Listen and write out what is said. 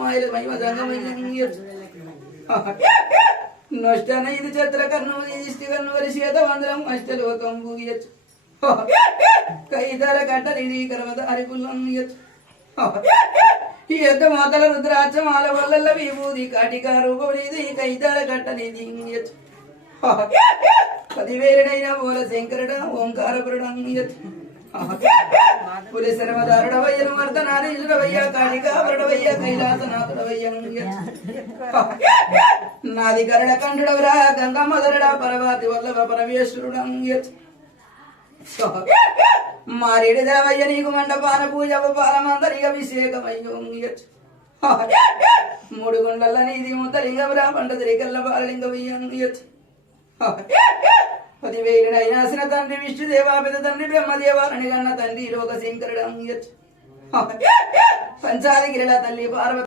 మాయల మహిమ సంగమయ్యచ్చు నష్టన ఇది చత్ర కన్ను ఇష్టి కన్ను వరి సీత వందరం అష్టలోకం పూగియచ్చు కైదర కట్టనిది కర్మదారి పుల్లయ్యచ్చు ఈ యొద్ద మాతల రుద్రాక్ష మాల వల్ల విభూది కాటికా రూపనిది కైదర కట్టనిది ఇయ్యచ్చు 10,000 మూల శంకరుడ ఓంకారపురుడయ్యచ్చు పులి శర్మదారుడవయ్యను మర్దనారీశ్వరవయ్య కాళికావరుడవయ్య కైలాసనాథుడవయ్య నాది గరుడ కంఠుడవరా గంగమ్మధరుడ పరవాతి వల్లభ పరమేశ్వరుడయ్యచ్చు మారేడు దేవయ్య నీకు మండపాన పూజ పాలమందరిగ అభిషేకమయ్యచ్చు 3 గుండల నీది ముద్దలింగపురా పండదరికల్ల బాలలింగమయ్యచ్చు 10,000 అయినాసిన తండ్రి విష్ణుదేవా పెద్ద తండ్రి బ్రహ్మదేవాలని కన్న తండ్రి లోకశంకరుడు పంచాది గిరిల తల్లి పార్వతి